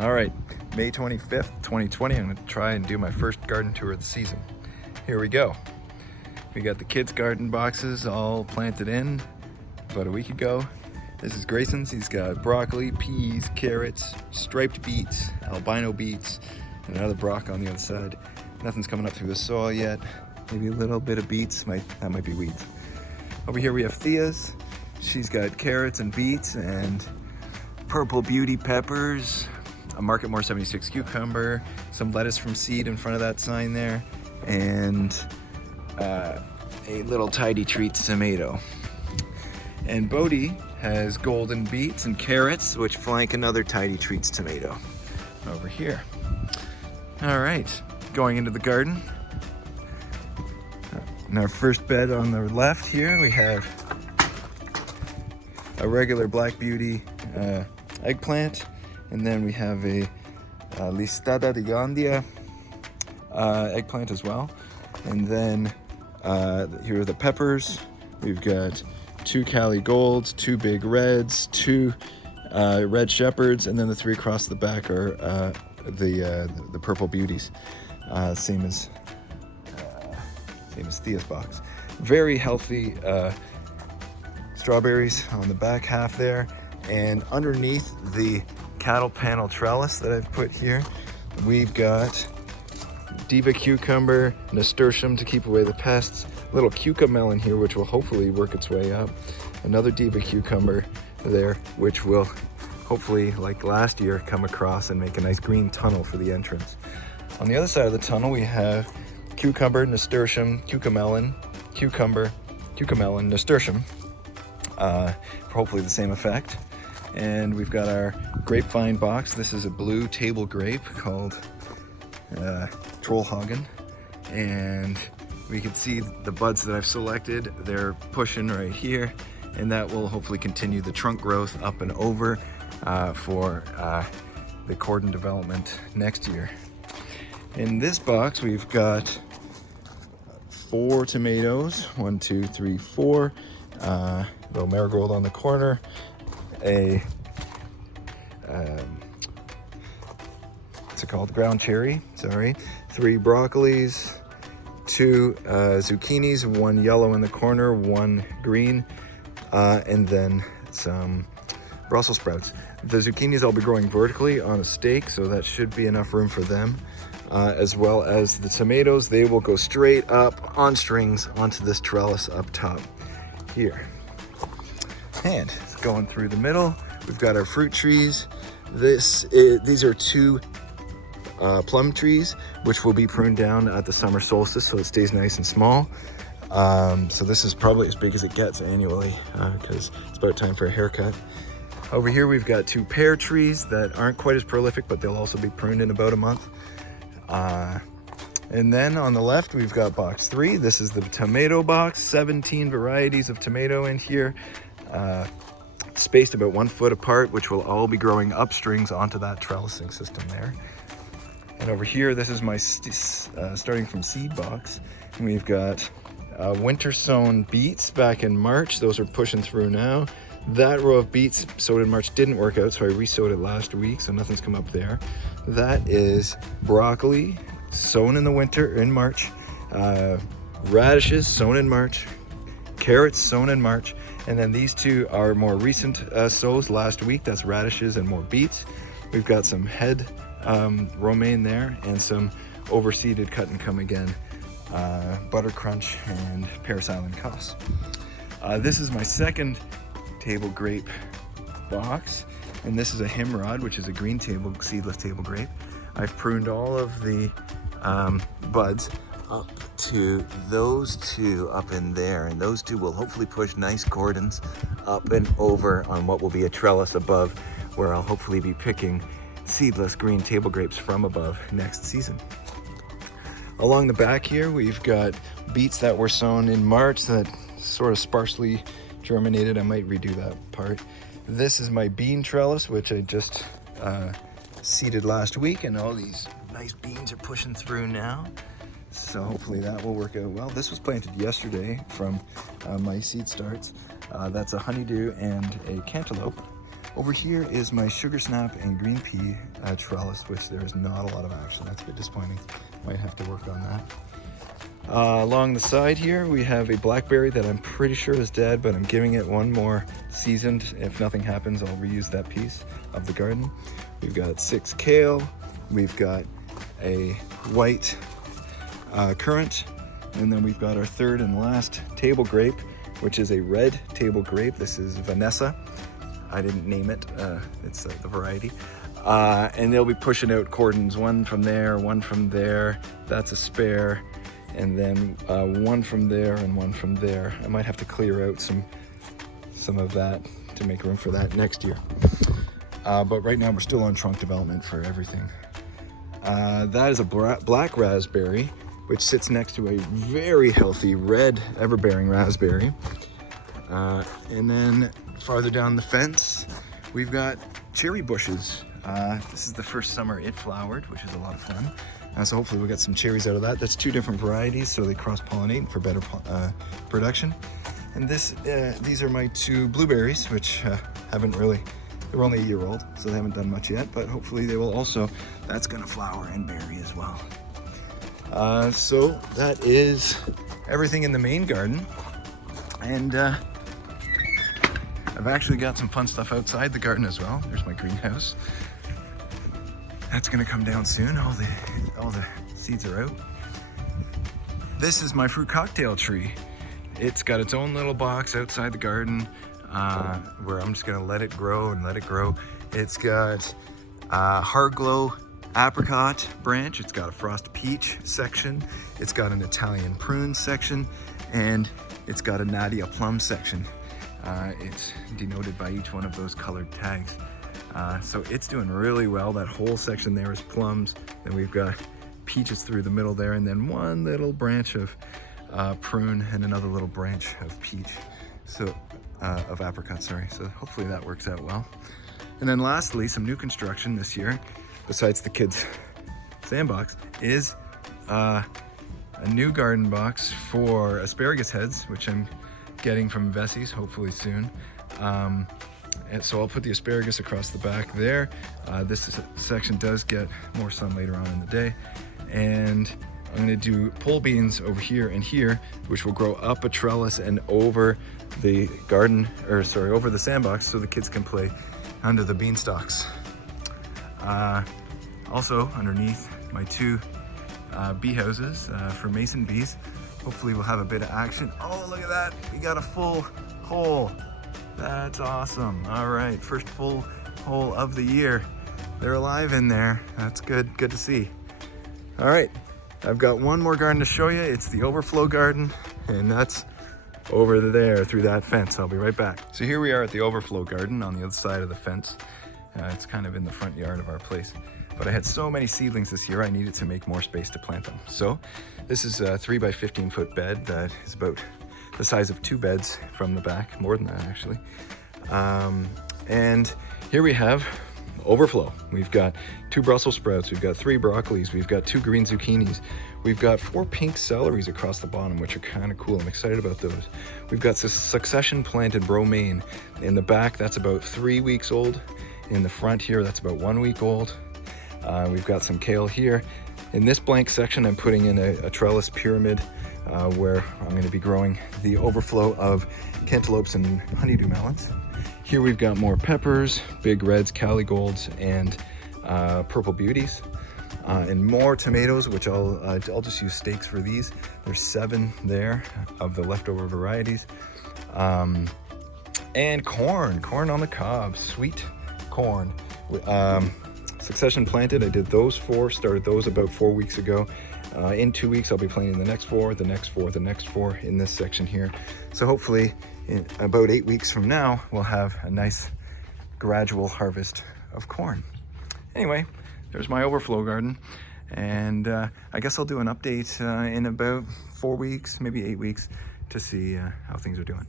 All right, May 25th, 2020, I'm gonna try and do my first garden tour of the season. Here we go. We got the kids' garden boxes all planted in about a week ago. This is Grayson's. He's got broccoli, peas, carrots, striped beets, albino beets, and another broccoli on the other side. Nothing's coming up through the soil yet. Maybe a little bit of beets, that might be weeds. Over here we have Thea's. She's got carrots and beets and purple beauty peppers, a Market More 76 cucumber, some lettuce from seed in front of that sign there, and a little Tidy Treats tomato. And Bodhi has golden beets and carrots, which flank another Tidy Treats tomato over here. All right, going into the garden. In our first bed on the left here, we have a regular Black Beauty eggplant, and then we have a Listada de Gandia eggplant as well. And then here are the peppers. We've got 2 Cali Golds, 2 Big Reds, 2 Red Shepherds, and then the 3 across the back are the Purple Beauties, same as Thea's box. Very healthy strawberries on the back half there, and underneath the cattle panel trellis that I've put here, we've got Diva cucumber, nasturtium to keep away the pests, little cucamelon here which will hopefully work its way up, another Diva cucumber there which will hopefully, like last year, come across and make a nice green tunnel for the entrance. On the other side of the tunnel we have cucumber, nasturtium, cucamelon, cucumber, cucamelon, nasturtium, for hopefully the same effect. And we've got our grapevine box. This is a blue table grape called Trollhagen, and we can see the buds that I've selected. They're pushing right here, and that will hopefully continue the trunk growth up and over for the cordon development next year. In this box we've got 4 tomatoes, 1, 2, 3, 4, little marigold on the corner, a what's it called, ground cherry, sorry, 3 broccolis, 2 zucchinis, 1 yellow in the corner, 1 green, and then some Brussels sprouts. The zucchinis I'll be growing vertically on a stake, so that should be enough room for them, as well as the tomatoes. They will go straight up on strings onto this trellis up top here. And going through the middle, we've got our fruit trees. These are 2 plum trees, which will be pruned down at the summer solstice so it stays nice and small. So this is probably as big as it gets annually, because it's about time for a haircut. Over here we've got 2 pear trees that aren't quite as prolific, but they'll also be pruned in about a month. And then on the left we've got box 3. This is the tomato box, 17 varieties of tomato in here, spaced about 1 foot apart, which will all be growing up strings onto that trellising system there. And over here, this is my starting from seed box, and we've got winter sown beets back in March. Those are pushing through now. That row of beets sowed in March didn't work out, so I re-sowed it last week, so nothing's come up there. That is broccoli sown in the winter in March, radishes sown in March, carrots sown in March, and then these 2 are more recent sows last week. That's radishes and more beets. We've got some head romaine there and some overseeded cut and come again butter crunch and Paris Island Cos. This is my second table grape box, and this is a Himrod, which is a green seedless table grape. I've pruned all of the buds up to those 2 up in there, and those 2 will hopefully push nice cordons up and over on what will be a trellis above, where I'll hopefully be picking seedless green table grapes from above next season. Along the back here we've got beets that were sown in March that sort of sparsely germinated. I might redo that part. This is my bean trellis, which I just seeded last week, and all these nice beans are pushing through now. So hopefully that will work out well. This was planted yesterday from my seed starts. That's a honeydew and a cantaloupe. Over here is my sugar snap and green pea trellis, which there is not a lot of action. That's a bit disappointing. Might have to work on that. Along the side here, we have a blackberry that I'm pretty sure is dead, but I'm giving it one more season. If nothing happens, I'll reuse that piece of the garden. We've got 6 kale. We've got a white currant. And then we've got our third and last table grape, which is a red table grape. This is Vanessa. I didn't name it. It's the variety. And they'll be pushing out cordons, one from there, one from there. That's a spare. And then one from there and one from there. I might have to clear out some of that to make room for that next year. But right now we're still on trunk development for everything. That is a black raspberry, which sits next to a very healthy red ever-bearing raspberry. And then farther down the fence, we've got cherry bushes. This is the first summer it flowered, which is a lot of fun. So hopefully we'll get some cherries out of that. That's 2 different varieties, so they cross-pollinate for better production. And these are my 2 blueberries, which haven't really, they're only a year old, so they haven't done much yet, but hopefully they will also, that's gonna flower and berry as well. So that is everything in the main garden. And I've actually got some fun stuff outside the garden as well. There's my greenhouse. That's gonna come down soon. All the seeds are out. This is my fruit cocktail tree. It's got its own little box outside the garden where I'm just gonna let it grow and let it grow. It's got hard glow apricot branch. It's got a frost peach section. It's got an Italian prune section, and it's got a Nadia plum section. It's denoted by each one of those colored tags. So it's doing really well. That whole section there is plums. Then we've got peaches through the middle there, and then one little branch of prune and another little branch of peach. So of apricot, sorry. So hopefully that works out well. And then lastly, some new construction this year, besides the kids' sandbox, is a new garden box for asparagus heads, which I'm getting from Vessie's hopefully soon. And so I'll put the asparagus across the back there. This section does get more sun later on in the day. And I'm gonna do pole beans over here and here, which will grow up a trellis and over the garden, or sorry, over the sandbox, so the kids can play under the beanstalks. Also underneath my 2 bee houses for mason bees. Hopefully we'll have a bit of action. Oh, look at that, we got a full hole. That's awesome. All right, first full hole of the year. They're alive in there. That's good to see. All right, I've got one more garden to show you. It's the overflow garden, and that's over there through that fence. I'll be right back. So here we are at the overflow garden on the other side of the fence. It's kind of in the front yard of our place. But I had so many seedlings this year, I needed to make more space to plant them. So this is a 3 by 15 foot bed that is about the size of 2 beds from the back, more than that actually. And here we have overflow. We've got 2 Brussels sprouts, we've got 3 broccolis, we've got 2 green zucchinis, we've got 4 pink celeries across the bottom, which are kind of cool. I'm excited about those. We've got succession planted romaine. In the back, that's about 3 weeks old. In the front here, that's about 1 week old. We've got some kale here. In this blank section, I'm putting in a trellis pyramid where I'm going to be growing the overflow of cantaloupes and honeydew melons. Here we've got more peppers, big reds, Cali Golds, and purple beauties. And more tomatoes, which I'll just use stakes for these. There's 7 there of the leftover varieties. And corn on the cob, sweet corn. Succession planted, I did those 4, started those about 4 weeks ago. In 2 weeks, I'll be planting the next 4, the next 4, the next 4 in this section here. So hopefully in about 8 weeks from now, we'll have a nice gradual harvest of corn. Anyway, there's my overflow garden. And I guess I'll do an update in about 4 weeks, maybe 8 weeks, to see how things are doing.